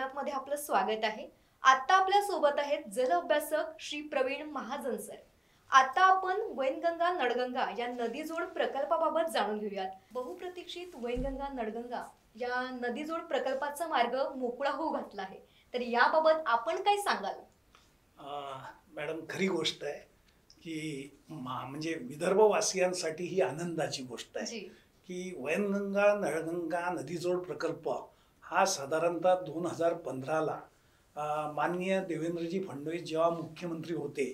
वाचनात आपलं स्वागत आहे। आता आपल्या सोबत आहेत जल अभ्यासक श्री प्रवीण महाजन सर। आता आपण वैनगंगा नळगंगा या नदीजोड प्रकल्पाबाबत जाणून घेऊयात। बहुप्रतीक्षित वैनगंगा नळगंगा या नदीजोड प्रकल्पाचा मार्ग मोकळा होऊ घातला आहे, तर याबाबत आपण काय सांगाल? मॅडम, खरी गोष्ट आहे की म्हणजे विदर्भवासियांसाठी ही आनंदाची गोष्ट आहे जी की वैनगंगा नळगंगा नदीजोड प्रकल्प हा साधारणतः 2015ला माननीय देवेंद्रजी फडणवीस जेव्हा मुख्यमंत्री होते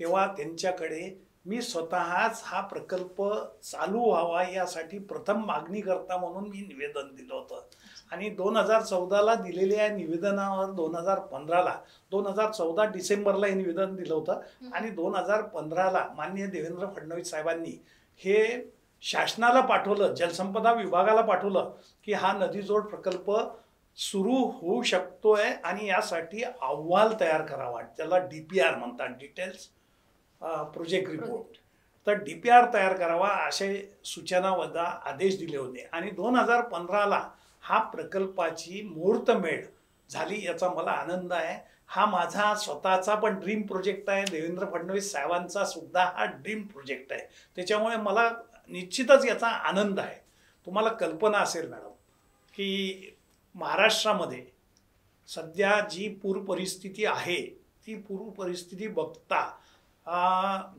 तेव्हा त्यांच्याकडे मी स्वतःच हा प्रकल्प चालू व्हावा यासाठी प्रथम मागणी करता म्हणून मी निवेदन दिलं होतं आणि 2014ला दिलेल्या निवेदनावर 2014 डिसेंबरला हे निवेदन दिलं होतं आणि 2015ला माननीय देवेंद्र फडणवीस साहेबांनी हे शासनाला पाठवलं, जलसंपदा विभागाला पाठवलं की हा नदीजोड प्रकल्प सुरू होऊ शकतोय आणि यासाठी अहवाल तयार करावा, त्याला DPR म्हणतात, डिटेल्स प्रोजेक्ट रिपोर्ट। तर DPR तयार करावा असे सूचना व आदेश दिले होते आणि 2015ला हा प्रकल्पाची मुहूर्तमेढ झाली, याचा मला आनंद आहे। हा माझा स्वतःचा पण ड्रीम प्रोजेक्ट आहे, देवेंद्र फडणवीस साहेबांचा सुद्धा हा ड्रीम प्रोजेक्ट आहे, त्याच्यामुळे मला निश्चितच याचा आनंद आहे। तुम्हाला कल्पना असेल मॅडम की महाराष्ट्रामध्ये सध्या जी पूर परिस्थिती आहे ती पूर परिस्थिती बघता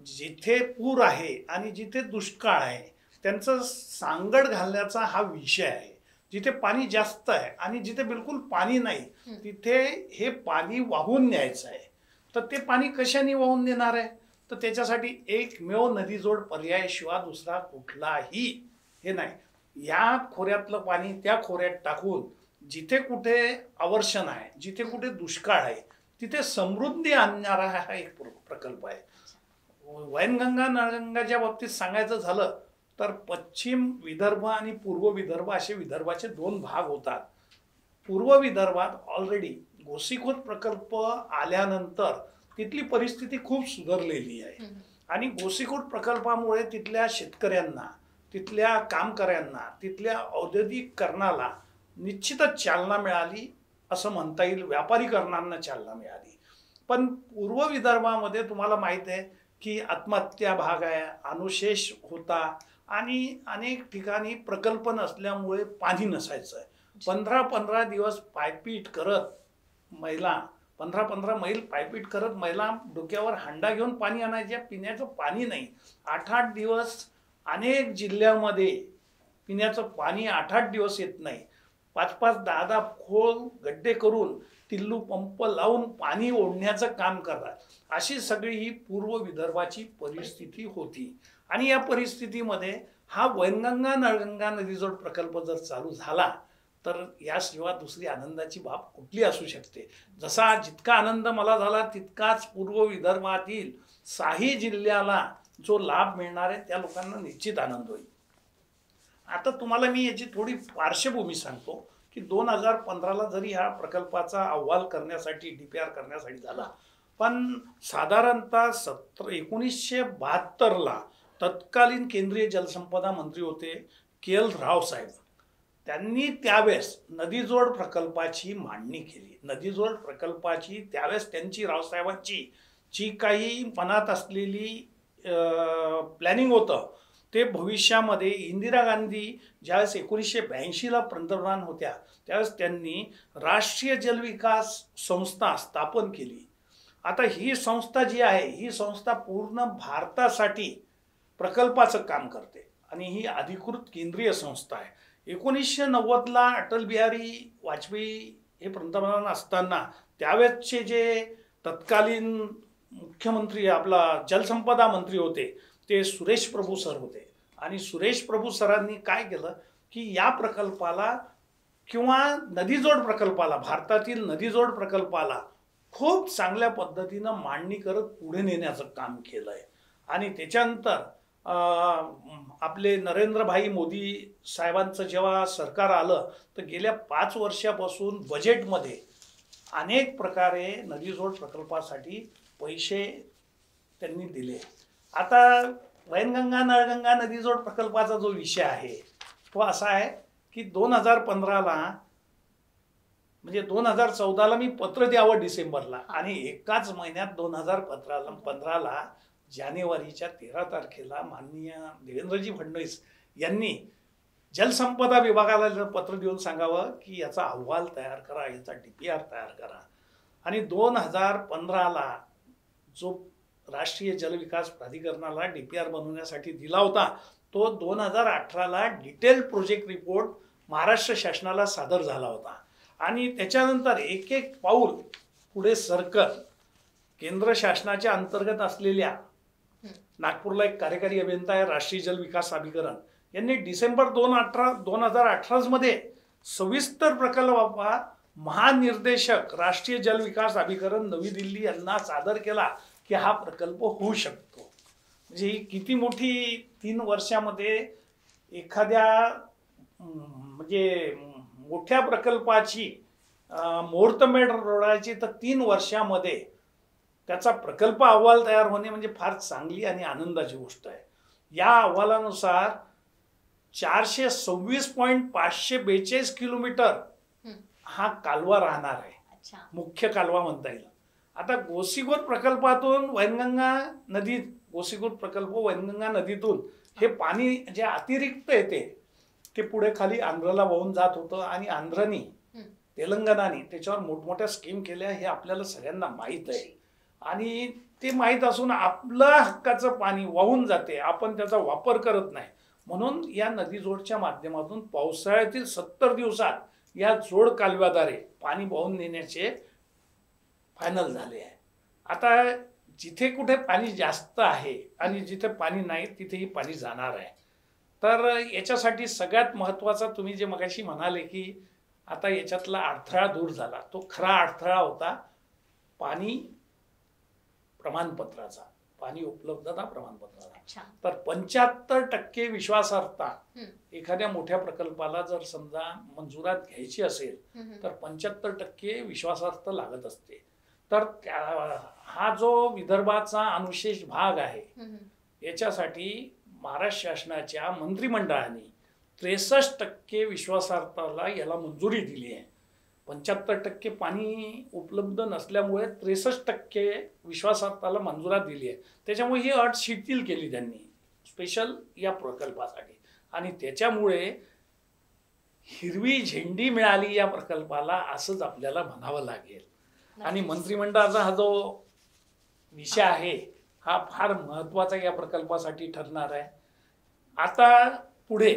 जिथे पूर आहे आणि जिथे दुष्काळ आहे त्यांचं सांगड घालण्याचा हा विषय आहे। जिथे पाणी जास्त आहे आणि जिथे बिलकुल पाणी नाही तिथे हे पाणी वाहून न्यायचं आहे, तर ते पाणी कशाने वाहून नेणार आहे? तर त्याच्यासाठी एकमेव नदीजोड पर्यायाशिवाय दुसरा कुठलाही हे नाही। या खोऱ्यातलं पाणी त्या खोऱ्यात टाकून जिथे कुठे अवर्षण आहे, जिथे कुठे दुष्काळ आहे तिथे समृद्धी आणणारा हा एक प्रकल्प आहे। वैनगंगा नळगंगाच्या बाबतीत सांगायचं झालं तर पश्चिम विदर्भ आणि पूर्व विदर्भ असे विदर्भाचे दोन भाग होतात। पूर्व विदर्भात ऑलरेडी गोसीखुर्द प्रकल्प आल्यानंतर तिथली परिस्थिती खूप सुधारलेली आहे आणि गोसीखुर्द प्रकल्पामुळे तिथल्या शेतकऱ्यांना, तिथल्या कामकऱ्यांना, तिथल्या औद्योगिकीकरणाला निश्चितच चालना मिळाली असं म्हणता येईल, व्यापारीकरणांना चालना मिळाली। पण पूर्व विदर्भामध्ये तुम्हाला माहित आहे की आत्महत्या भाग आहे, अनुशेष होता आणि अनेक ठिकाणी प्रकल्प नसल्यामुळे पाणी नसायचं। 15-15 दिवस पायपीट करत महिला 15-15 मैल पायपीट करत महिला डोक्यावर हांडा घेऊन पाणी आणायच्या, पिण्याचं पाणी नाही। 8-8 दिवस अनेक जिल्ह्यामध्ये पिण्याचं पाणी 8-8 दिवस येत नाही। 5-5, 10-10 खोल गड्डे करून टिल्लू पंप लावून पाणी ओढण्याचं काम करतात। अशी सगळी ही पूर्व विदर्भाची परिस्थिती होती आणि या परिस्थितीमध्ये हा वैनगंगा नळगंगा नदीजोड प्रकल्प जर चालू झाला तर याशिवाय दुसरी आनंदाची बाब कुठली असू शकते? जसा जितका आनंद मला झाला तितकाच पूर्व विदर्भातील 6ही जिल्ह्याला जो लाभ मिळणार आहे त्या लोकांना निश्चित आनंद होईल। आता तुम्हाला मी याची थोडी पार्श्वभूमी सांगतो की 2015ला जरी ह्या प्रकल्पाचा अहवाल करण्यासाठी DPR करण्यासाठी झाला, पण साधारणतः 1972ला तत्कालीन केंद्रीय जलसंपदा मंत्री होते KL राव साहेब, त्यांनी त्यावेळेस नदीजोड प्रकल्पाची मांडणी केली। नदीजोड प्रकल्पाची त्यावेळेस त्यांची, रावसाहेबांची जी काही मनात असलेली प्लॅनिंग होतं ते भविष्यामध्ये इंदिरा गांधी ज्यावेळेस 1982ला पंतप्रधान होत्या त्यावेळेस त्यांनी राष्ट्रीय जलविकास संस्था स्थापन केली। आता ही संस्था जी आहे ही संस्था पूर्ण भारतासाठी प्रकल्पाचं काम करते आणि ही अधिकृत केंद्रीय संस्था आहे। 1990ला अटल बिहारी वाजपेयी हे पंतप्रधान असताना त्यावेळेसचे जे तत्कालीन मुख्यमंत्री आपला जलसंपदा मंत्री होते ते सुरेश प्रभू सर होते आणि सुरेश प्रभू सरांनी काय केलं की या प्रकल्पाला किंवा नदीजोड प्रकल्पाला, भारतातील नदीजोड प्रकल्पाला खूप चांगल्या पद्धतीनं मांडणी करत पुढे नेण्याचं काम केलंय आणि त्याच्यानंतर आपले नरेंद्रभाई मोदी साहेबांचं जेव्हा सरकार आलं तर गेल्या 5 वर्षापासून बजेटमध्ये अनेक प्रकारे नदीजोड प्रकल्पासाठी पैसे त्यांनी दिले। आता वैनगंगा नळगंगा नदीजोड प्रकल्पाचा जो विषय आहे तो असा आहे की 2015ला म्हणजे 2014ला मी पत्र द्यावं डिसेंबरला आणि एकाच महिन्यात 2015ला जानेवारीच्या 13 तारखेला माननीय देवेंद्रजी फडणवीस यांनी जलसंपदा विभागाला पत्र देऊन सांगावं की याचा अहवाल तयार करा, याचा DPR तयार करा. आणि 2015ला जो राष्ट्रीय जलविकास प्राधिकरणाला DPR बनवण्यासाठी दिला होता तो 2018ला डिटेल प्रोजेक्ट रिपोर्ट महाराष्ट्र शासनाला सादर झाला होता. आणि त्याच्यानंतर एक एक पाऊल पुढे सरकत केंद्र शासनाच्या अंतर्गत असलेल्या नागपूरला एक कार्यकारी अभियंता आहे राष्ट्रीय जल विकास प्राधिकरण यांनी डिसेंबर 2018 मध्ये सविस्तर प्रकल्पाचा महानिर्देशक राष्ट्रीय जल विकास प्राधिकरण नवी दिल्ली यांना सादर केला की हा प्रकल्प होऊ शकतो. म्हणजे ही किती मोठी 3 वर्षामध्ये एखाद्या म्हणजे मोठ्या प्रकल्पाची मुहूर्तमेढ रोडायची तर 3 वर्षामध्ये त्याचा प्रकल्प अहवाल तयार होणे म्हणजे फार चांगली आणि आनंदाची गोष्ट आहे. या अहवालानुसार 426.542 किलोमीटर हा कालवा राहणार आहे. मुख्य कालवा म्हणता येईल. आता गोसीखुर्द प्रकल्पातून गोसीखुर्द प्रकल्प वैनगंगा नदीतून हे पाणी जे अतिरिक्त येते ते पुढे खाली आंध्रला वाहून जात होतं आणि आंध्रनी तेलंगणाने त्याच्यावर मोठमोठ्या स्कीम केल्या हे आपल्याला सगळ्यांना माहीत आहे. आणि ते माहीत असून आपलं हक्काचं पाणी वाहून जाते, आपण त्याचा वापर करत नाही. म्हणून या नदीजोडच्या माध्यमातून पावसाळ्यातील 70 दिवसात या जोड कालव्याद्वारे पाणी वाहून नेण्याचे फायनल झाले आहे. आता जिथे कुठे पाणी जास्त आहे आणि जिथे पाणी नाही तिथेही पाणी जाणार आहे. तर याच्यासाठी सगळ्यात महत्त्वाचा तुम्ही जे मगाशी म्हणाले की आता याच्यातला अडथळा दूर झाला, तो खरा अडथळा होता पाणी प्रमाणपत्राचा, पाणी उपलब्धता प्रमाणपत्राचा. तर 75% विश्वासार्हता एखाद्या मोठ्या प्रकल्पाला जर समजा मंजुरात घ्यायची असेल तर 75% विश्वासार्हता लागत असते. तर हा जो विदर्भाचा अनुशेष भाग आहे याच्यासाठी महाराष्ट्र शासनाच्या मंत्रिमंडळाने 63% विश्वासार्हताला याला मंजुरी दिली आहे. 75% पाणी उपलब्ध नसल्यामुळे 63% विश्वासार्हताला मंजुरात दिली आहे. त्याच्यामुळे ही अट शिथिल केली त्यांनी स्पेशल या प्रकल्पासाठी आणि त्याच्यामुळे हिरवी झेंडी मिळाली या प्रकल्पाला असंच आपल्याला म्हणावं लागेल. आणि मंत्रिमंडळाचा हा जो विषय आहे हा फार महत्त्वाचा या प्रकल्पासाठी ठरणार आहे. आता पुढे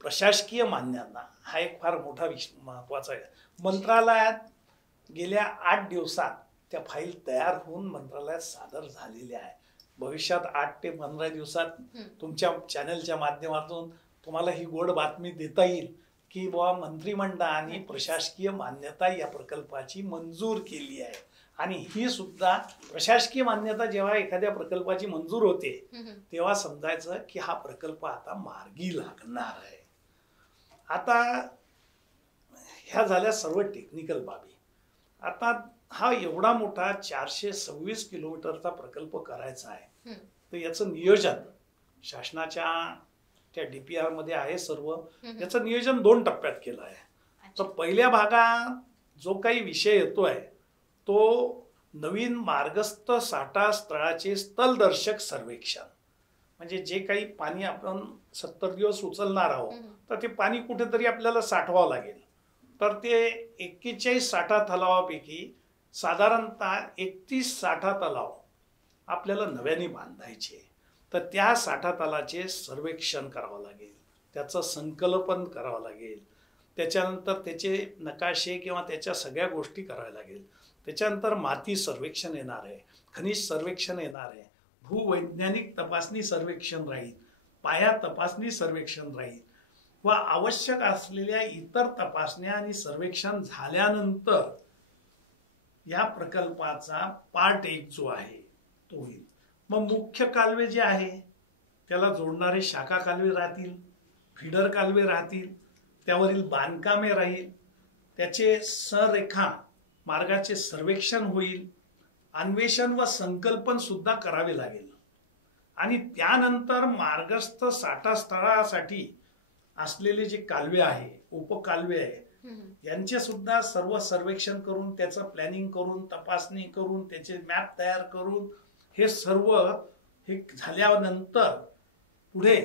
प्रशासकीय मान्यता हा एक फार मोठा महत्त्वाचा आहे. मंत्रालयात गेल्या 8 दिवसात त्या फाईल तयार होऊन मंत्रालयात सादर झालेल्या आहे. भविष्यात 8 ते 15 दिवसात तुमच्या चॅनलच्या माध्यमातून तुम्हाला ही गोड बातमी देता येईल की बुवा मंत्रिमंडळाने प्रशासकीय मान्यता या प्रकल्पाची मंजूर केली आहे. आणि ही सुद्धा प्रशासकीय मान्यता जेव्हा एखाद्या प्रकल्पाची मंजूर होते तेव्हा समजायचं की हा प्रकल्प आता मार्गी लागणार आहे. आता ह्या झाल्या सर्व टेक्निकल बाबी. आता हा एवढा मोठा 426 किलोमीटरचा प्रकल्प करायचा आहे तर याचं नियोजन शासनाच्या त्या DPR मध्ये आहे सर्व. याचं नियोजन 2 टप्प्यात केलं आहे. तर पहिल्या भागात जो काही विषय येतोय तो नवीन मार्गस्थ साठा स्थळाचे स्थलदर्शक सर्वेक्षण. म्हणजे जे काही पाणी आपण 70 दिवस उचलणार आहोत तर ते पाणी कुठेतरी आपल्याला साठवावं लागेल. तर ते 41 साठा तलावापैकी साधारणतः 31 साठा तलाव आपल्याला नव्याने बांधायचे. तर त्या साठा तलावाचे सर्वेक्षण करावं लागेल, त्याचं संकल्पन करावं लागेल, त्याच्यानंतर त्याचे नकाशे किंवा त्याच्या सगळ्या गोष्टी कराव्या लागेल. त्याच्यानंतर माती सर्वेक्षण येणार आहे, खनिज सर्वेक्षण येणार आहे, भूवैज्ञानिक तपासणी सर्वेक्षण राहील, पाया तपासणी सर्वेक्षण राहील व आवश्यक असलेल्या इतर तपासण्या आणि सर्वेक्षण झाल्यानंतर या प्रकल्पाचा पार्ट 1 जो आहे तो होईल. मग मुख्य कालवे जे आहे त्याला जोडणारे शाखा कालवे राहतील, फीडर कालवे राहतील, त्यावरील बांधकामे राहील, त्याचे संरेखा मार्गाचे सर्वेक्षण होईल, अन्वेषण व संकल्पन सुद्धा करावे लागेल. आणि त्यानंतर मार्गस्थ साठा स्थळासाठी असलेले जे कालवे आहे, उपकालवे आहे यांचे सुद्धा सर्व सर्वेक्षण करून त्याचं प्लॅनिंग करून तपासणी करून त्याचे मॅप तयार करून हे सर्व हे झाल्यानंतर पुढे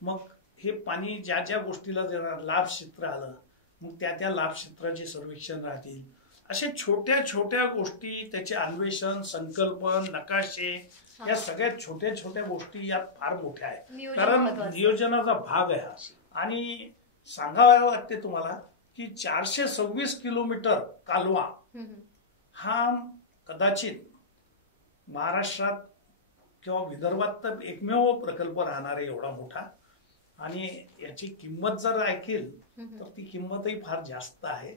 मग हे पाणी ज्या ज्या गोष्टीला देणार लाभ क्षेत्र आलं मग त्या लाभ क्षेत्राचे सर्वेक्षण राहतील. असे छोट्या छोट्या गोष्टी त्याचे अन्वेषण संकल्पन नकाशे या सगळ्या छोट्या छोट्या गोष्टी यात फार मोठ्या आहेत कारण नियोजनाचा भाग आहे हा. आणि सांगावं वाटते तुम्हाला की 426 किलोमीटर कालवा हा कदाचित महाराष्ट्रात किंवा विदर्भात तर एकमेव प्रकल्प राहणार आहे एवढा मोठा. आणि याची किंमत जर ऐकेल तर ती किंमतही फार जास्त आहे.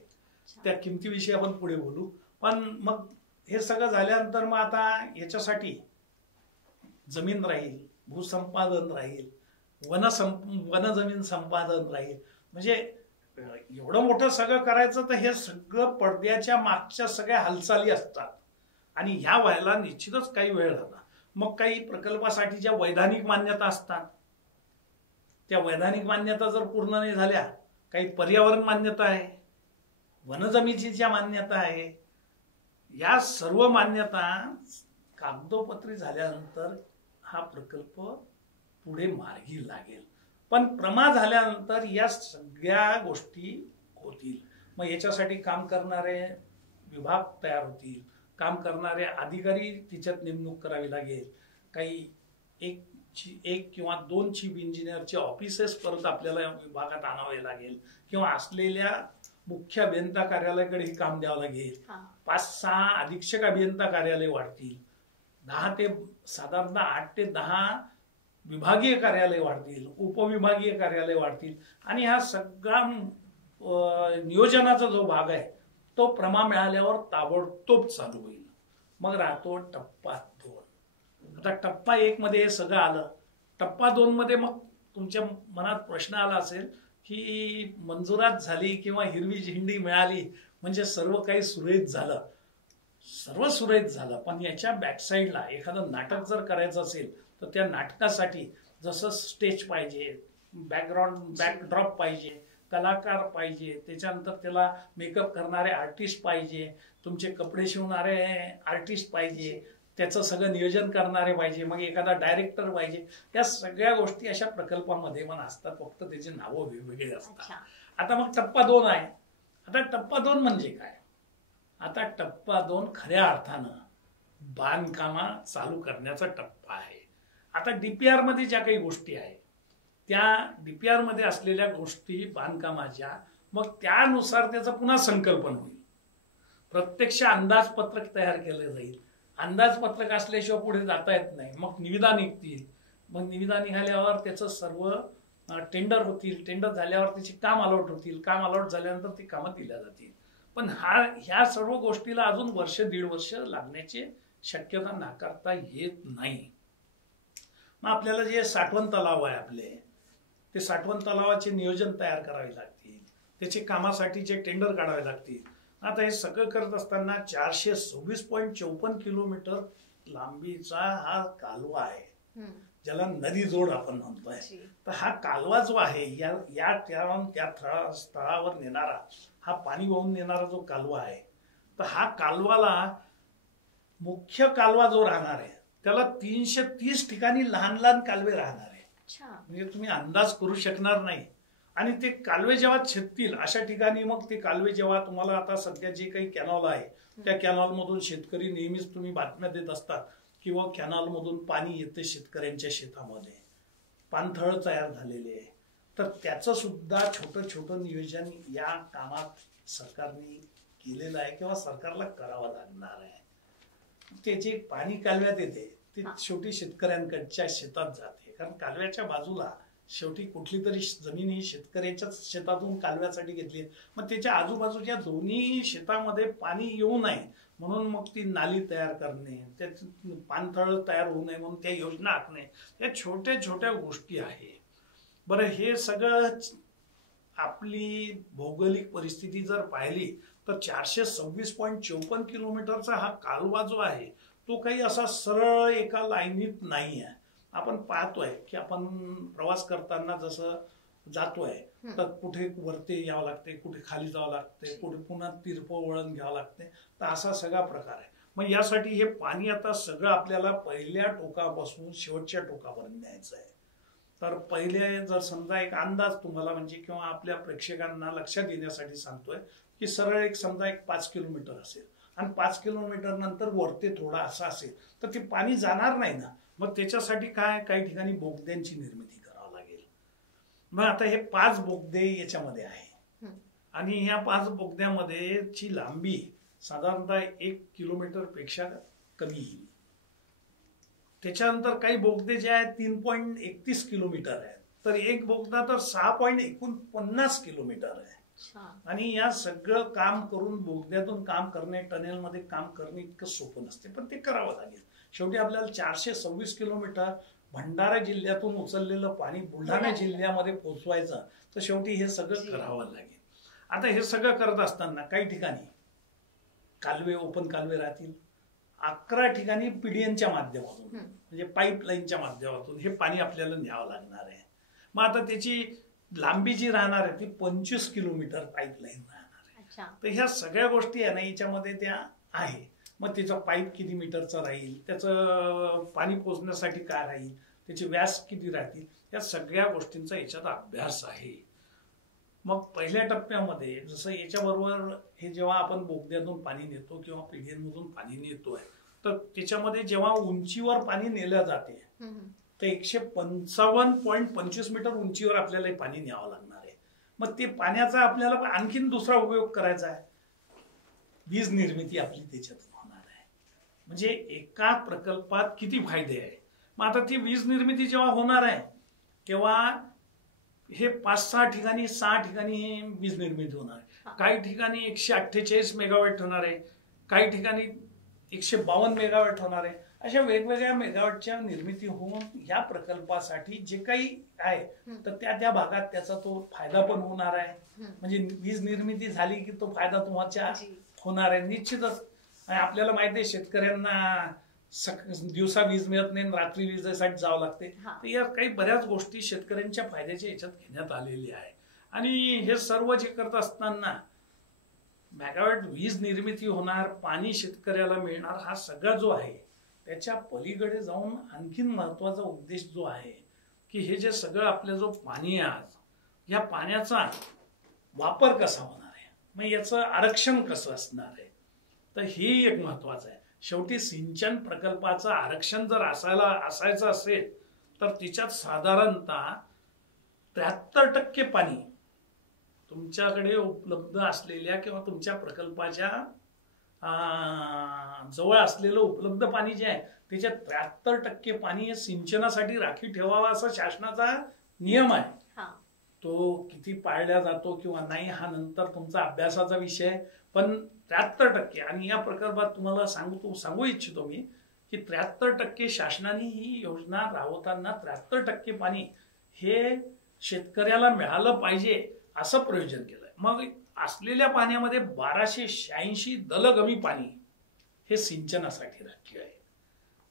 त्या किमतीविषयी आपण पुढे बोलू. पण मग हे सगळं झाल्यानंतर मग आता याच्यासाठी जमीन राहील भूसंपादन राहील वन जमीन संपादन राहील. म्हणजे एवढं मोठं सगळं करायचं तर हे सगळं पडद्याच्या मागच्या सगळ्या हालचाली असतात आणि ह्या व्हायला निश्चितच काही वेळ लागला. मग काही प्रकल्पासाठीच्या वैधानिक मान्यता असतात. त्या वैधानिक मान्यता जर पूर्ण नाही झाल्या काही पर्यावरण मान्यता आहे वनजमिनीच्या मान्यता आहे. या सर्व मान्यता कागदोपत्री झाल्यानंतर हा प्रकल्प पुढे मार्गी लागेल. पण प्रमा झाल्यानंतर या सगळ्या गोष्टी होतील. मग याच्यासाठी काम करणारे विभाग तयार होतील काम करणारे अधिकारी तिच्यात नेमणूक करावी लागेल. काही एक किंवा 2 चीफ इंजिनियरचे ऑफिसेस परत आपल्याला विभागात आणावे लागेल किंवा असलेल्या मुख्य अभियंता कार्यालयाकडे हे काम द्यावं लागेल. 5-6 अधीक्षक अभियंता कार्यालय वाढतील. 10 ते साधारणतः 8 ते 10 विभागीय कार्यालय वाढतील उपविभागीय कार्यालय वाढतील. आणि हा सगळा नियोजनाचा जो भाग आहे तो प्रमा मिळाल्यावर ताबडतोब चालू होईल. मग राहतो टप्पा 2. आता टप्पा 1 मध्ये हे सगळं आलं. टप्पा 2 मध्ये मग तुमच्या मनात प्रश्न आला असेल की मंजुरात झाली किंवा हिरवी झेंडी मिळाली म्हणजे सर्व काही सुरळीत झालं. सर्व सुरळीत झालं पण याच्या बॅकसाईडला एखादं नाटक जर करायचं असेल तर त्या नाटकासाठी जसं स्टेज पाहिजे बॅकड्रॉप पाहिजे कलाकार पाहिजे त्याच्यानंतर त्याला मेकअप करणारे आर्टिस्ट पाहिजे तुमचे कपडे शिवणारे आर्टिस्ट पाहिजे त्याचं सगळं नियोजन करणारे पाहिजे मग एखादा डायरेक्टर पाहिजे. या सगळ्या गोष्टी अशा प्रकल्पामध्ये पण असतात फक्त त्याची नावं वेगवेगळी असतात. आता मग टप्पा 2 आहे. आता टप्पा 2 म्हणजे काय. आता टप्पा 2 खऱ्या अर्थानं बांधकामा चालू करण्याचा टप्पा आहे. आता डीपीआर मध्ये ज्या काही गोष्टी आहेत त्या डीपीआर मध्ये असलेल्या गोष्टी बांधकामाच्या मग त्यानुसार त्याचं पुन्हा संकल्पन होईल. प्रत्यक्ष अंदाजपत्रक तयार केलं जाईल. अंदाजपत्रक असल्याशिवाय पुढे जाता येत नाही. मग निविदा निघतील. मग निविदा निघाल्यावर त्याचं सर्व टेंडर होतील. टेंडर झाल्यावर त्याची काम अलॉट होतील. काम अलॉट झाल्यानंतर ती कामं दिल्या जातील. पण ह्या सर्व गोष्टीला अजून 1-1.5 वर्ष लागण्याची शक्यता नाकारता येत नाही. मग आपल्याला जे साठवण तलाव आहे आपले ते साठवण तलावाचे नियोजन तयार करावे लागतील. त्याचे कामासाठीचे टेंडर काढावे लागतील. आता हे सगळं करत असताना 426.54 किलोमीटर लांबीचा हा कालवा आहे ज्याला नदी जोड आपण म्हणतोय. तर हा कालवा जो आहे त्या स्थळावर नेणारा हा पाणी वाहून नेणारा जो कालवा आहे तर हा कालवाला मुख्य कालवा जो राहणार आहे त्याला 330 ठिकाणी लहान लहान कालवे राहणार आहे. म्हणजे तुम्ही अंदाज करू शकणार नाही. आणि ते कालवे जेव्हा छेदतील अशा ठिकाणी मग ते कालवे जेव्हा तुम्हाला आता सध्या जे काही कॅनॉल आहे त्या कॅनॉल मधून शेतकरी नेहमीच तुम्ही बातम्या देत असतात किंवा कॅनॉल मधून पाणी येते शेतकऱ्यांच्या शेतामध्ये पाणथळ तयार झालेले आहे. तर त्याचं सुद्धा छोटं छोटं नियोजन या कामात सरकारने केलेलं आहे किंवा सरकारला करावं लागणार आहे. त्याचे पाणी कालव्यात येते ते शेवटी शेतकऱ्यांकडच्या शेतात जाते कारण कालव्याच्या बाजूला शेवटी कुठली तरी जमीन ही शेतकऱ्याच्याच शेतातून कालव्यासाठी घेतली. मग त्याच्या आजूबाजूच्या दोन्ही शेतामध्ये पाणी येऊ नये म्हणून मग ती नाली तयार करणे त्यात पाणथळ तयार होऊ नये म्हणून त्या योजना आखणे या छोट्या छोट्या गोष्टी आहे. बरं हे सगळं आपली भौगोलिक परिस्थिती जर पाहिली तर 426.54 किलोमीटरचा हा कालवा जो आहे तो काही असा सरळ एका लाईनीत नाही आहे. आपण पाहतोय की आपण प्रवास करताना जसं जातोय तर कुठे वरती यावं लागते, कुठे खाली जावं लागते, कुठे पुन्हा तिरपं वळण घ्यावं लागते. तर असा सगळा प्रकार आहे. मग यासाठी हे पाणी आता सगळं आपल्याला पहिल्या टोकापासून शेवटच्या टोकापर्यंत न्यायचं आहे. तर पहिले जर समजा एक अंदाज तुम्हाला म्हणजे किंवा आपल्या प्रेक्षकांना लक्षात येण्यासाठी सांगतोय की सरळ एक समजा एक 5 किलोमीटर असेल आणि 5 किलोमीटर नंतर वरती थोडा असा असेल तर ते पाणी जाणार नाही ना. मग त्याच्यासाठी काय काही ठिकाणी बोगद्यांची निर्मिती करावं लागेल. मग आता हे 5 बोगदे याच्यामध्ये आहे आणि ह्या 5 बोगद्यामध्ये ची लांबी साधारणतः 1 किलोमीटर पेक्षा कमी येईल. त्याच्यानंतर काही बोगदे जे आहेत 3.31 किलोमीटर आहेत, तर एक बोगदा तर 6.49 किलोमीटर आहे. आणि या सगळं काम करून बोगद्यातून काम करणे, टनेलमध्ये काम करणे इतकं सोपं नसते, पण ते करावं लागेल. शेवटी आपल्याला 426 किलोमीटर भंडारा जिल्ह्यातून उचललेलं पाणी बुलढाणा जिल्ह्यामध्ये पोहोचवायचं, तर शेवटी हे सगळं करावं लागेल. आता हे सगळं करत असताना काही ठिकाणी कालवे, ओपन कालवे राहतील. 11 ठिकाणी पीडीएनच्या माध्यमातून म्हणजे पाईपलाईनच्या माध्यमातून हे पाणी आपल्याला न्यावं लागणार आहे. मग आता त्याची लांबी जी राहणार आहे ती 25 किलोमीटर पाईपलाईन राहणार आहे. तर ह्या सगळ्या गोष्टी आहे ना याच्यामध्ये त्या आहे. मग त्याचा पाईप किती मीटरचा राहील, त्याचं पाणी पोचण्यासाठी काय राहील, त्याचे व्यास किती राहतील, या सगळ्या गोष्टींचा याच्यात अभ्यास आहे. मग पहिल्या टप्प्यामध्ये जसं याच्याबरोबर हे जेव्हा आपण बोगद्यातून पाणी नेतो किंवा पीडीएन मधून पाणी नेतोय तर त्याच्यामध्ये जेव्हा उंचीवर पाणी नेलं जाते तर 155.25 मीटर उंचीवर आपल्याला पाणी न्यावं लागणार आहे. मग ते पाण्याचा आपल्याला आणखीन दुसरा उपयोग करायचा आहे. वीज निर्मिती आपली त्याच्यातून होणार आहे. म्हणजे एका प्रकल्पात किती फायदे आहे. मग आता ती वीज निर्मिती जेव्हा होणार आहे तेव्हा हे 5-6 ठिकाणी 6 ठिकाणी वीज निर्मिती होणार आहे. काही ठिकाणी 148 मेगावॅट होणार आहे, काही ठिकाणी 152 मेगावॅट होणार आहे. अशा वेगवेगळ्या मेगावॅटच्या निर्मिती होऊन या प्रकल्पासाठी जे काही आहे तर त्या भागात त्याचा तो फायदा पण होणार आहे. म्हणजे वीज निर्मिती झाली की तो फायदा तुम्हाला होणार आहे निश्चितच. आपल्याला माहिती आहे शेतकऱ्यांना दिवसा वीज मिळत नाही, रात्री विजेसाठी जावं लागते. तर या काही बऱ्याच गोष्टी शेतकऱ्यांच्या फायद्याच्या याच्यात घेण्यात आलेल्या आहे. आणि हे सर्व जे करत असताना मेगावॅट वीज निर्मिती होणार, पाणी शेतकऱ्याला मिळणार, हा सगळा जो आहे त्याच्या पलीकडे जाऊन आणखीन महत्वाचा उद्देश जो आहे की हे जे सगळं आपलं जो पाणी आहे आज या पाण्याचा वापर कसा होणार आहे, मग याचं आरक्षण कसं असणार आहे, तर हे एक महत्वाचं आहे. शेवटी सिंचन प्रकल्पाचं आरक्षण जर असायचं असेल तर तिच्यात साधारणतः 73% पाणी तुमच्याकडे उपलब्ध असलेल्या किंवा तुमच्या प्रकल्पाच्या जवळ असलेलं उपलब्ध पाणी जे आहे त्याच्यात 73% पाणी हे सिंचनासाठी राखीव ठेवावा असा शासनाचा नियम आहे. तो किती पाळला जातो किंवा नाही हा नंतर तुमचा अभ्यासाचा विषय आहे, पण 73%. आणि या प्रकल्पात तुम्हाला सांगू इच्छितो मी की 73% शासनाने ही योजना राबवताना 73% पाणी हे शेतकऱ्याला मिळालं पाहिजे असं प्रयोजन केलंय. मग असलेल्या पाण्यामध्ये 1286 दलगमी पाणी हे सिंचनासाठी राखीव आहे.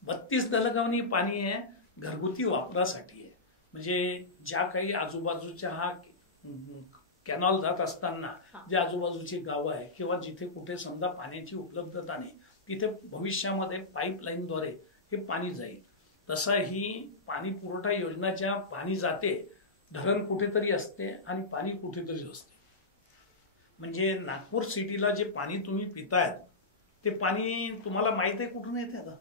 32 दलगमी पाणी आहे घरगुती वापरासाठी आहे. म्हणजे ज्या काही आजूबाजूच्या हा कॅनॉल जात असताना जे आजूबाजूची गावं आहे किंवा जिथे कुठे समजा पाण्याची उपलब्धता नाही तिथे भविष्यामध्ये पाईपलाईनद्वारे हे पाणी जाईल. तसा ही पाणी पुरवठा योजनाच्या पाणी जाते, धरण कुठेतरी असते आणि पाणी कुठेतरी असते. म्हणजे नागपूर सिटीला जे पाणी तुम्ही पितायत ते पाणी तुम्हाला माहित आहे कुठून येते. आता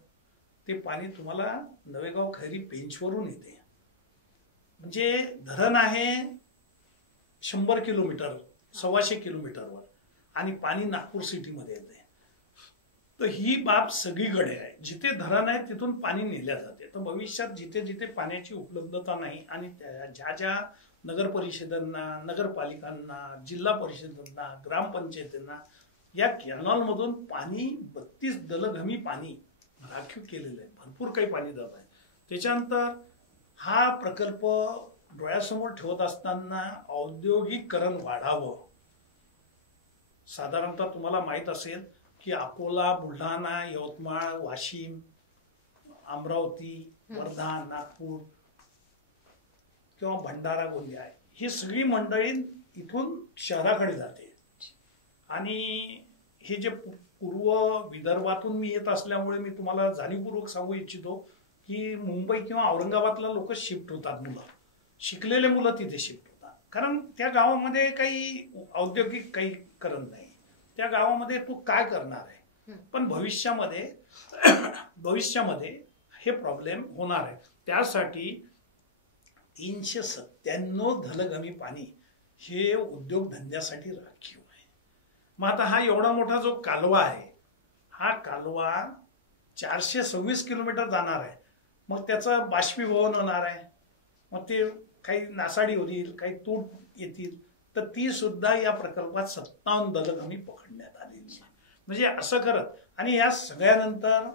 ते पाणी तुम्हाला नवेगाव खैरी पेंचवरून येते. म्हणजे धरण आहे 100 किलोमीटर 125 किलोमीटरवर आणि पाणी नागपूर सिटीमध्ये येते. तर ही बाब सगळीकडे आहे. जिथे धरण आहे तिथून पाणी नेल्या जाते. तर भविष्यात जिथे जिथे पाण्याची उपलब्धता नाही आणि ज्या ज्या नगर परिषदांना, नगरपालिकांना, जिल्हा परिषदांना, ग्रामपंचायतींना या कॅनॉलमधून पाणी 32 दलगमी पाणी राखीव केलेलं आहे. भरपूर काही पाणी जात आहे. त्याच्यानंतर हा प्रकल्प डोळ्यासमोर ठेवत असताना औद्योगिकरण वाढावं. साधारणतः तुम्हाला माहित असेल की अकोला, बुलढाणा, यवतमाळ, वाशिम, अमरावती, वर्धा, नागपूर किंवा भंडारा, गोंदिया ही सगळी मंडळी इथून शहराकडे जाते. आणि हे जे पूर्व विदर्भातून मी येत असल्यामुळे मी तुम्हाला जाणीवपूर्वक सांगू इच्छितो की मुंबई किंवा औरंगाबादला लोक शिफ्ट होतात, मुलं शिकलेले मुलं तिथे शिफ्ट होतात. कारण त्या गावामध्ये काही औद्योगिक काही करत नाही. त्या गावामध्ये तू काय करणार आहे. पण भविष्यामध्ये हे प्रॉब्लेम होणार आहे. त्यासाठी 397 धलगमी पाणी हे उद्योगधंद्यासाठी राखीव आहे. मग आता हा एवढा मोठा जो कालवा आहे, हा कालवा 426 किलोमीटर जाणार आहे. मग त्याचं बाष्पीभवन होणार आहे. मग ते काही नासाडी होतील, काही तूट येतील, तर ती सुद्धा या प्रकल्पात 57 दलगमी पकडण्यात आलेली आहे. म्हणजे असं करत, आणि या सगळ्यानंतर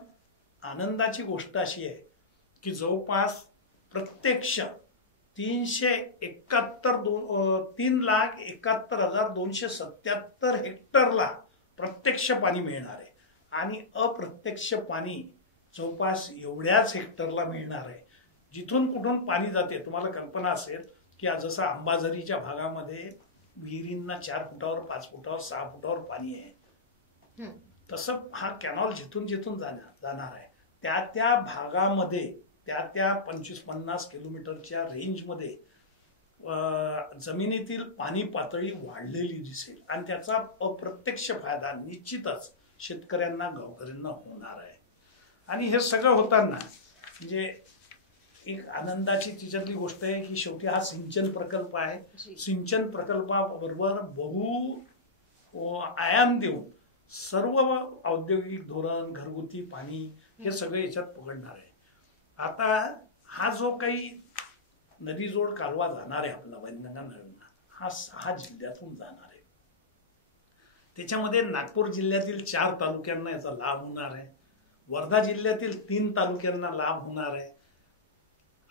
आनंदाची गोष्ट अशी आहे की जवळपास प्रत्यक्ष 3,71,277 हेक्टरला प्रत्यक्ष पाणी मिळणार आहे. आणि अप्रत्यक्ष पाणी जवळपास एवढ्याच हेक्टरला मिळणार आहे. जिथून कुठून पाणी जाते, तुम्हाला कल्पना असेल की जसं अंबाझरीच्या भागामध्ये विहिरींना 4 फुटावर 5 फुटावर 6 फुटावर पाणी आहे, तसं हा कॅनॉल जिथून जिथून जाणार आहे त्या भागामध्ये त्या 25-50 किलोमीटरच्या रेंजमध्ये जमिनीतील पाणी पातळी वाढलेली दिसेल. आणि त्याचा अप्रत्यक्ष फायदा निश्चितच शेतकऱ्यांना, गावकऱ्यांना होणार आहे. आणि हे सगळं होताना म्हणजे एक आनंदाची तिच्यातली गोष्ट आहे की शेवटी हा सिंचन प्रकल्प आहे. सिंचन प्रकल्पाबरोबर आयाम देऊन सर्व औद्योगिक धोरण, घरगुती पाणी हे सगळे याच्यात पकडणार आहे. आता हा जो काही नदीजोड कालवा जाणार आहे आपला वैनगंगा नळगंगा, हा 6 जिल्ह्यातून जाणार आहे. त्याच्यामध्ये नागपूर जिल्ह्यातील 4 तालुक्यांना याचा लाभ होणार आहे. वर्धा जिल्ह्यातील 3 तालुक्यांना लाभ होणार आहे.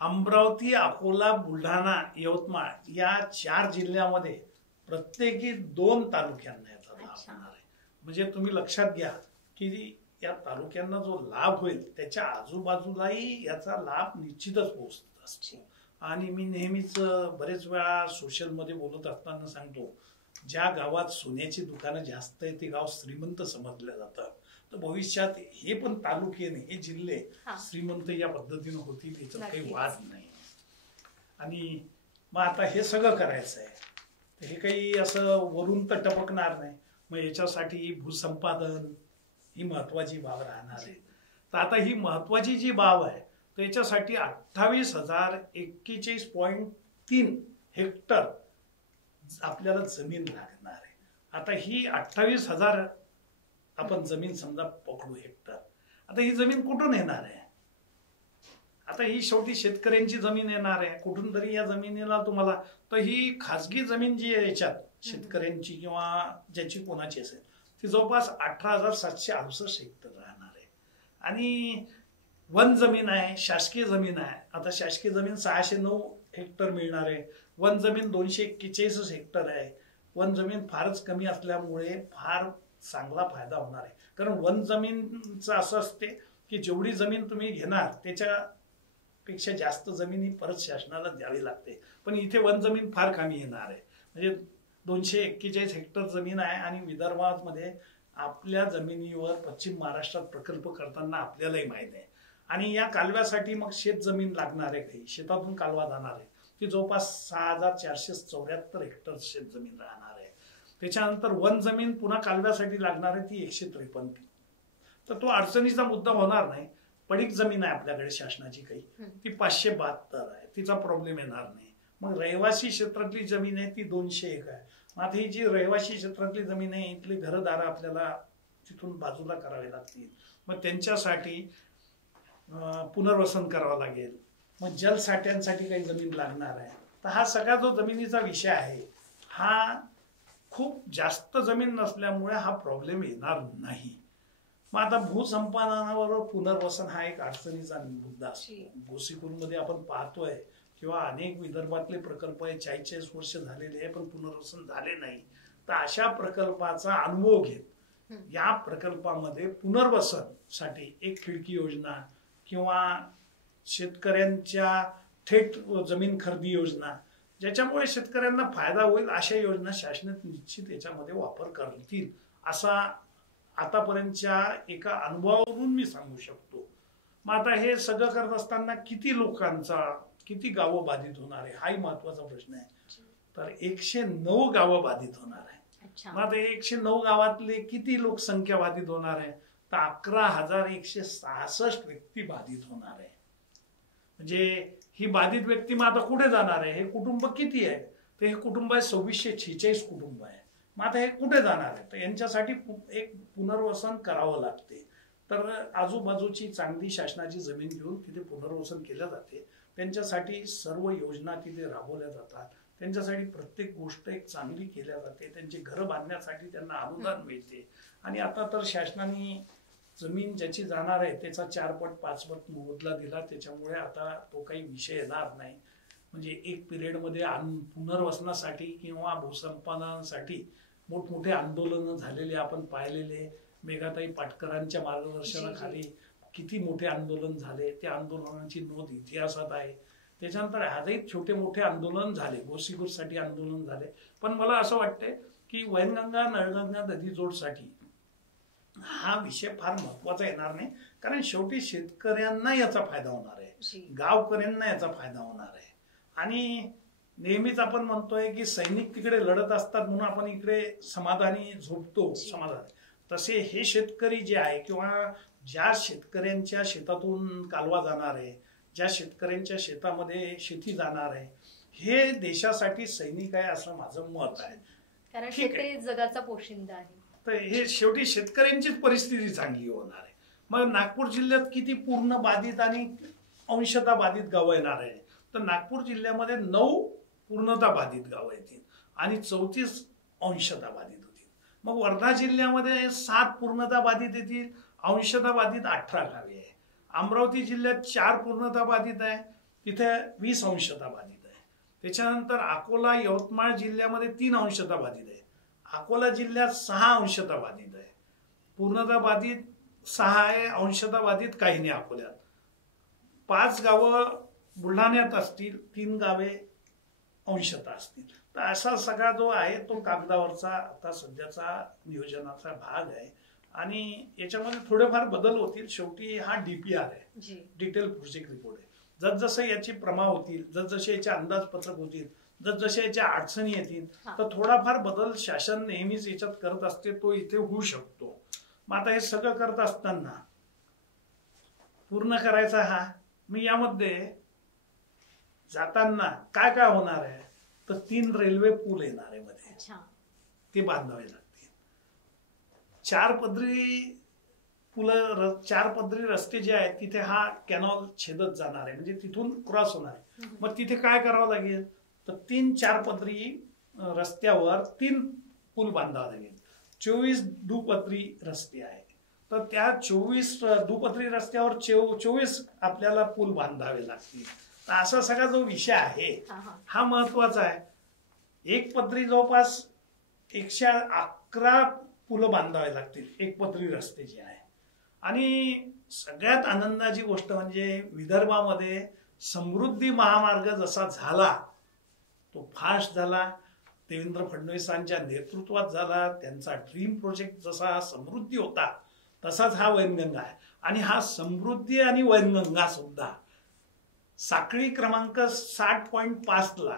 अमरावती, अकोला, बुलढाणा, यवतमाळ या 4 जिल्ह्यामध्ये प्रत्येकी 2 तालुक्यांना याचा लाभ होणार आहे. म्हणजे तुम्ही लक्षात घ्या की या तालुक्यांना जो लाभ होईल त्याच्या आजूबाजूलाही याचा लाभ निश्चितच पोहोचत असतो. आणि मी नेहमीच बरेच वेळा सोशल मध्ये बोलत असताना सांगतो, ज्या गावात सोन्याची दुकानं जास्त आहे ते गाव श्रीमंत समजलं जातं. तर भविष्यात हे पण तालुके, हे जिल्हे श्रीमंत या पद्धतीने होतील याच्यात काही वाद नाही. आणि मग आता हे सगळं करायचं आहे, हे काही असं वरून तर टपकणार नाही. मग याच्यासाठी भूसंपादन ही महत्वाची बाब राहणार आहे. तर आता ही महत्वाची जी बाब आहे त्याच्यासाठी 28,041.3 हेक्टर आपल्याला जमीन लागणार आहे. आता ही 28,000 आपण जमीन समजा पकडू हेक्टर. आता ही जमीन कुठून येणार आहे. आता ही शेवटी शेतकऱ्यांची जमीन येणार आहे कुठून तरी. या जमिनीला तुम्हाला तर ही खाजगी जमीन जी आहे याच्यात शेतकऱ्यांची किंवा ज्याची कोणाची असेल ती जवळपास 18,768 हेक्टर राहणार आहे. आणि वन जमीन आहे, शासकीय जमीन आहे. आता शासकीय जमीन 609 हेक्टर मिळणार आहे. वन जमीन 241 हेक्टर आहे. वन जमीन फारच कमी असल्यामुळे फार चांगला फायदा होणार आहे. कारण वन जमीनचं असं असते की जेवढी जमीन तुम्ही घेणार त्याच्यापेक्षा जास्त जमीन ही परत शासनाला द्यावी लागते. पण इथे वन जमीन फार कमी येणार आहे. म्हणजे 241 हेक्टर जमीन आहे. आणि विदर्भामध्ये आपल्या जमिनीवर पश्चिम महाराष्ट्रात प्रकल्प करताना आपल्यालाही माहिती आहे. आणि या कालव्यासाठी मग शेत जमीन लागणार आहे, काही शेतातून कालवा जाणार आहे, ती जवळपास 6,474 हेक्टर शेत जमीन राहणार आहे. त्याच्यानंतर वन जमीन पुन्हा कालव्यासाठी लागणार आहे, ती 153. तर तो अडचणीचा मुद्दा होणार नाही. पडीक जमीन आहे आपल्याकडे शासनाची काही, ती 572 आहे, तिचा प्रॉब्लेम येणार नाही. मग रहिवासी क्षेत्रातली जमीन आहे ती 201 आहे. आता ही जी रहिवासी क्षेत्रातली जमीन आहे इथली घरदार आपल्याला तिथून बाजूला करावे लागतील. मग त्यांच्यासाठी पुनर्वसन करावं लागेल. मग जलसाठ्यांसाठी काही जमीन लागणार आहे. तर हा सगळा जो जमिनीचा विषय आहे हा खूप जास्त जमीन नसल्यामुळे हा प्रॉब्लेम येणार नाही. मग आता भूसंपादनावर पुनर्वसन हा एक अडचणीचा मुद्दा असतो. गोसीखुर्दमध्ये आपण पाहतोय किंवा अनेक विदर्भातले प्रकल्प आहे 40 वर्ष झालेले आहे पण पुनर्वसन झाले नाही. तर अशा प्रकल्पाचा अनुभव घेत या प्रकल्पामध्ये पुनर्वसन साठी एक खिडकी योजना किंवा शेतकऱ्यांच्या थेट जमीन खरेदी योजना ज्याच्यामुळे शेतकऱ्यांना फायदा होईल अशा योजना शासन निश्चित याच्यामध्ये वापर करतील असा आतापर्यंतच्या एका अनुभवावरून मी सांगू शकतो. मग आता हे सगळं करत असताना किती गावं बाधित होणार आहे हाही महत्वाचा प्रश्न आहे. तर 109 गावं बाधित होणार आहे. मग आता 109 गावातले किती लोकसंख्या बाधित होणार आहे, तर 11,166 व्यक्ती बाधित होणार आहे. म्हणजे ही बाधित व्यक्ती मग आता कुठे जाणार आहे, हे कुटुंब किती आहे, तर हे कुटुंब आहे 2646 कुटुंब आहे. मग आता हे कुठे जाणार आहे, तर यांच्यासाठी एक पुनर्वसन करावं लागते. तर आजूबाजूची चांगली शासनाची जमीन घेऊन तिथे पुनर्वसन केलं जाते. त्यांच्यासाठी सर्व योजना तिथे राबवल्या जातात. त्यांच्यासाठी प्रत्येक गोष्ट एक चांगली केल्या जाते. त्यांचे घर बांधण्यासाठी त्यांना अनुदान मिळते. आणि आता तर शासनाने जमीन ज्याची जाणार आहे त्याचा 4 पट 5 पट मोबदला दिला. त्याच्यामुळे आता तो काही विषय येणार नाही. म्हणजे एक पिरियडमध्ये पुनर्वसनासाठी किंवा भूसंपादनासाठी मोठमोठे आंदोलन झालेले आपण पाहिलेले. मेघाताई पाटकरांच्या मार्गदर्शनाखाली किती मोठे आंदोलन झाले, त्या आंदोलनाची नोंद इतिहासात आहे. त्याच्यानंतर आजही छोटे मोठे आंदोलन झाले, गोसीगुरसाठी आंदोलन झाले. पण मला असं वाटतंय की वैनगंगा नळगंगा नदी जोडसाठी हा विषय फार महत्वाचा येणार नाही. कारण शेवटी शेतकऱ्यांना याचा फायदा होणार आहे, गावकऱ्यांना याचा फायदा होणार आहे. आणि नेहमीच आपण म्हणतोय की सैनिक तिकडे लढत असतात म्हणून आपण इकडे समाधानी झोपतो समाधानी. तसे हे शेतकरी जे आहे किंवा ज्या शेतकऱ्यांच्या शेतातून कालवा जाणार आहे, ज्या शेतकऱ्यांच्या शेतामध्ये शेती जाणार आहे, हे देशासाठी सैनिक आहे असं माझं मत आहे. कारण शेतकरी जगाचा पोशिंदा आहे. तर हे शेवटी शेतकऱ्यांचीच परिस्थिती चांगली होणार आहे. मग नागपूर जिल्ह्यात किती पूर्ण बाधित आणि अंशतः बाधित गावं येणार आहे, तर नागपूर जिल्ह्यामध्ये 9 पूर्णतः बाधित गावं येतील आणि 34 अंशतः बाधित होतील. मग वर्धा जिल्ह्यामध्ये 7 पूर्णतः बाधित येतील, अंशतः बाधित 18 गावे आहे. अमरावती जिल्ह्यात 4 पूर्णतः बाधित आहे, तिथे 20 अंशतः बाधित आहे. त्याच्यानंतर अकोला यवतमाळ जिल्ह्यामध्ये 3 अंशतः बाधित आहे. अकोला जिल्ह्यात 6 अंशतः बाधित आहे. पूर्णतः बाधित 6 आहे, अंशतः बाधित काही नाही. अकोल्यात 5 गावं बुलढाण्यात असतील, 3 गावे अंशतः असतील. तर असा सगळा जो आहे तो कागदावरचा आता सध्याचा नियोजनाचा भाग आहे. आणि याच्यामध्ये थोडेफार बदल होतील. शेवटी हा DPR आहे, डिटेल प्रोजेक्ट रिपोर्ट आहे. जसजसं याची प्रमा होतील, जसजसे याचे अंदाजपत्रक होतील, जसजसे याच्या अडचणी येतील, तर थोडाफार बदल शासन नेहमीच याच्यात करत असते, तो इथे होऊ शकतो. मग आता हे सगळं करत असताना पूर्ण करायचा हा, मी यामध्ये जाताना काय काय होणार आहे, तर 3 रेल्वे पूल येणार आहे मध्ये, ते बांधावे लागतील. 4 पदरी रस्ते जे आहेत तिथे हा कॅनॉल छेदत जाणार आहे, म्हणजे तिथून क्रॉस होणार आहे. मग तिथे काय करावं लागेल, तर 3-4 पदरी रस्त्यावर 3 पूल बांधावे लागेल. 24 दुपदरी रस्ते आहेत, तर त्या 24 दुपदरी रस्त्यावर 24 आपल्याला पूल बांधावे लागतील. तर असा सगळा जो विषय आहे हा महत्वाचा आहे. एक पदरी जवळपास 111 पुलं बांधावे लागतील, एक पदरी रस्ते जे आहे. आणि सगळ्यात आनंदाची गोष्ट म्हणजे विदर्भामध्ये समृद्धी महामार्ग जसा झाला तो फास्ट झाला, देवेंद्र फडणवीसांच्या नेतृत्वात झाला. त्यांचा ड्रीम प्रोजेक्ट जसा समृद्धी होता तसाच हा वैनगंगा आहे. आणि हा समृद्धी आणि वैनगंगा सुद्धा साखळी क्रमांक 60.5 ला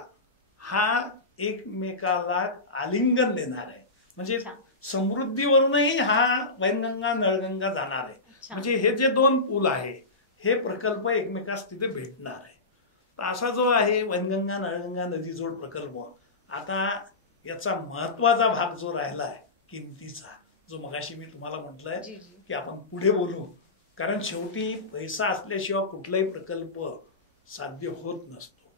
हा एकमेकाला आलिंगन देणार आहे. म्हणजे समृद्धीवरूनही हा वैनगंगा नळगंगा जाणार आहे. म्हणजे हे जे 2 पूल आहे हे प्रकल्प एकमेकास तिथे भेटणार आहे. तर असा जो आहे वैनगंगा नळगंगा नदी जोड प्रकल्प, आता याचा महत्वाचा भाग जो राहिला आहे किमतीचा, जो मगाशी मी तुम्हाला म्हटलंय की आपण पुढे बोलू. कारण शेवटी पैसा असल्याशिवाय कुठलाही प्रकल्प साध्य होत नसतो.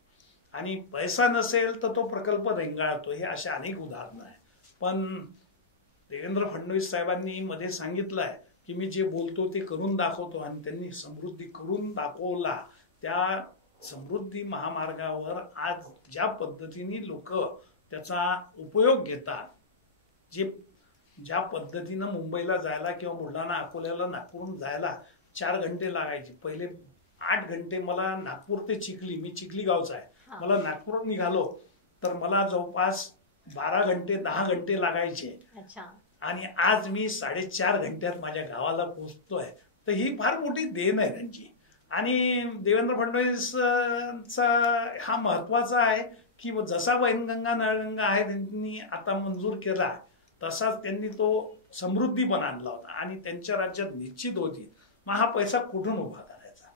आणि पैसा नसेल तर तो प्रकल्प रेंगाळतो. हे अशा अनेक उदाहरणं आहेत. पण देवेंद्र फडणवीस साहेबांनी मध्ये सांगितलंय की मी जे बोलतो ते करून दाखवतो, आणि त्यांनी समृद्धी करून दाखवला. त्या समृद्धी महामार्गावर आज ज्या पद्धतीने लोक त्याचा उपयोग घेतात, ज्या पद्धतीनं मुंबईला जायला किंवा बुलढाणा अकोल्याला नागपूरहून जायला 4 घंटे लागायचे, पहिले 8 घंटे मला नागपूर ते चिखली, मी चिखली गावचा आहे, मला नागपूर निघालो तर मला जवळपास 12 घंटे 10 घंटे लागायचे. अच्छा. आणि आज मी 4.5 घंट्यात माझ्या गावाला पोहोचतोय. तर ही फार मोठी देण आहे त्यांची. आणि देवेंद्र फडणवीसचा हा महत्वाचा आहे की जसा वैनगंगा नळगंगा आहे त्यांनी आता मंजूर केला, तसाच त्यांनी तो समृद्धी पण आणला होता. आणि त्यांच्या राज्यात निश्चित होती. मग हा पैसा कुठून उभा करायचा,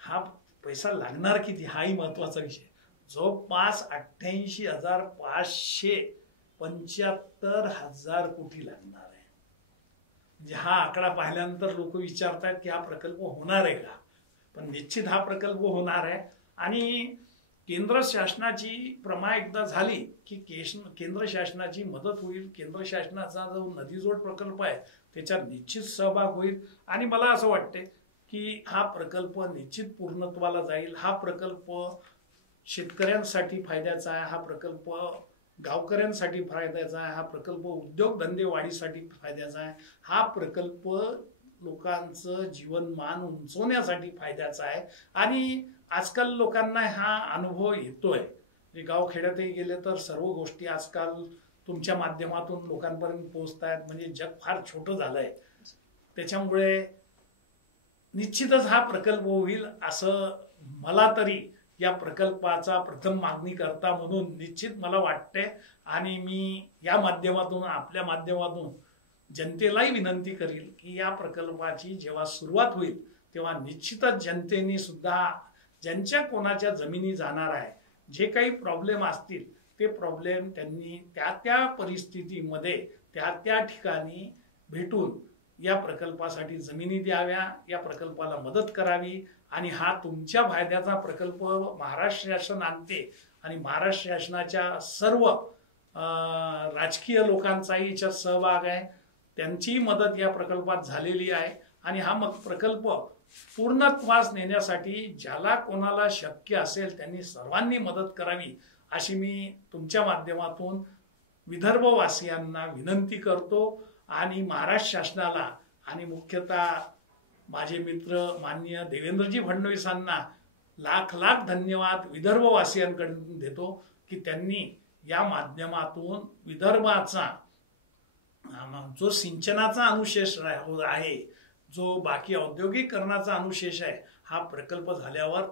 हा पैसा लागणार किती, हाही महत्वाचा विषय. जवळपास 88,575 कोटी लागणार आहे. म्हणजे हा आकडा पाहिल्यानंतर लोक विचारतात की हा प्रकल्प होणार आहे का. पण निश्चित हा प्रकल्प होणार आहे. आणि केंद्र शासनाची प्रमा एकदा झाली की केंद्र शासनाची मदत होईल. केंद्र शासनाचा जो नदीजोड प्रकल्प आहे त्याच्यात निश्चित सहभाग होईल. आणि मला असं वाटते की हा प्रकल्प निश्चित पूर्णत्वाला जाईल. हा प्रकल्प शेतकऱ्यांसाठी फायद्याचा आहे. हा प्रकल्प गावकऱ्यांसाठी फायद्याचा आहे. हा प्रकल्प उद्योगधंदे वाढीसाठी फायद्याचा आहे. हा प्रकल्प लोकांचं जीवनमान उंचवण्यासाठी फायद्याचा आहे. आणि आजकाल लोकांना हा अनुभव येतोय. गावखेड्यातही गेले तर सर्व गोष्टी आजकाल तुमच्या माध्यमातून लोकांपर्यंत पोहोचतायत. म्हणजे जग फार छोटं झालंय. त्याच्यामुळे निश्चितच हा प्रकल्प होईल असं मला तरी या प्रकल्पाचा प्रथम मागणी करता म्हणून निश्चित मला वाटते. आणि मी या माध्यमातून आपल्या माध्यमातून जनतेलाही विनंती करील की या प्रकल्पाची जेव्हा सुरुवात होईल तेव्हा निश्चितच जनतेने सुद्धा ज्यांच्या कोणाच्या जमिनी जाणार आहे, जे काही प्रॉब्लेम असतील ते प्रॉब्लेम त्यांनी त्या परिस्थितीमध्ये त्या ठिकाणी भेटून या प्रकल्पासाठी जमिनी द्याव्या, या प्रकल्पाला मदत करावी. आणि हा तुमच्या फायद्याचा प्रकल्प महाराष्ट्र शासन आणते. आणि महाराष्ट्र शासनाच्या सर्व राजकीय लोकांचाही याच्यात सहभाग आहे. त्यांचीही मदत या प्रकल्पात झालेली आहे. आणि हा मग प्रकल्प पूर्णत्वास नेण्यासाठी ज्याला कोणाला शक्य असेल त्यांनी सर्वांनी मदत करावी अशी मी तुमच्या माध्यमातून विदर्भवासियांना विनंती करतो. आणि महाराष्ट्र शासनाला आणि मुख्यतः माझे मित्र माननीय देवेंद्रजी फडणवीसांना लाख लाख धन्यवाद विदर्भवासियांकडून देतो की त्यांनी या माध्यमातून विदर्भाचा जो सिंचनाचा अनुशेष आहे, जो बाकी औद्योगिकरणाचा अनुशेष आहे, हा प्रकल्प झाल्यावर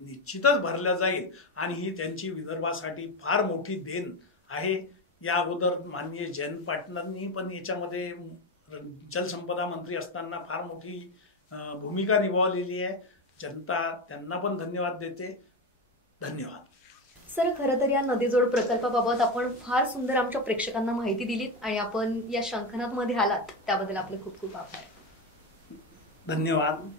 निश्चितच भरला जाईल. आणि ही त्यांची विदर्भासाठी फार मोठी देण आहे. या अगोदर माननीय जयंत पाटलांनी पण याच्यामध्ये जलसंपदा मंत्री असताना फार मोठी भूमिका निभावलेली आहे. जनता त्यांना पण धन्यवाद देते. धन्यवाद. सर, खरं तर या नदीजोड प्रकल्पाबाबत आपण फार सुंदर आमच्या प्रेक्षकांना माहिती दिलीत आणि आपण या शंखनादमध्ये आलात त्याबद्दल आपले खूप खूप आभार. धन्यवाद.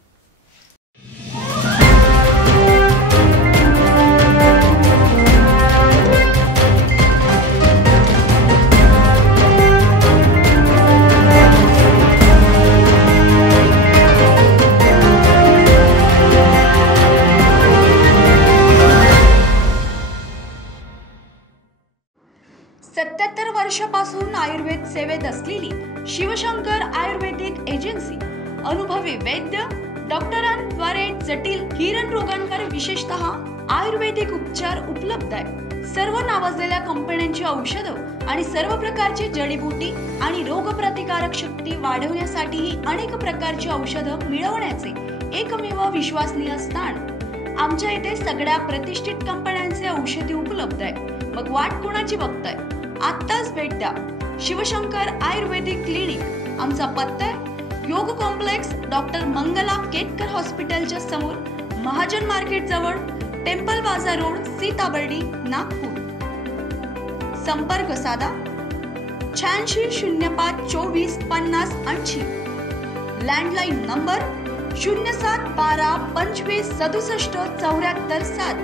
वर्षापासून आयुर्वेद सेवेत असलेली शिवशंकर आयुर्वेदिक एजन्सी अनुभवी वैद्य डॉक्टरांद्वारे जटिल किरण रोगांवर विशेषतः आयुर्वेदिक उपचार उपलब्ध आहे. सर्व नावाजलेल्या कंपन्यांची औषधं आणि सर्व प्रकारची जडीबुटी आणि रोगप्रतिकारक शक्ती वाढवण्यासाठी अनेक प्रकारची औषधं मिळवण्याचे एकमेव विश्वसनीय स्थान. आमच्या इथे सगळ्या प्रतिष्ठित कंपन्यांचे औषधी उपलब्ध आहे. मग वाट कोणाची बघताय? आत्ताच भेट द्या. शिवशंकर आयुर्वेदिक क्लिनिक. आमचा पत्ता योग कॉम्प्लेक्स डॉक्टर मंगला केतकर हॉस्पिटलच्या समोर, महाजन मार्केट जवळ, टेम्पल बाजार रोड, सीताबर्डी, नागपूर. संपर्क साधा 8605 24 50 80. Landline number 0712 25 67 74 7.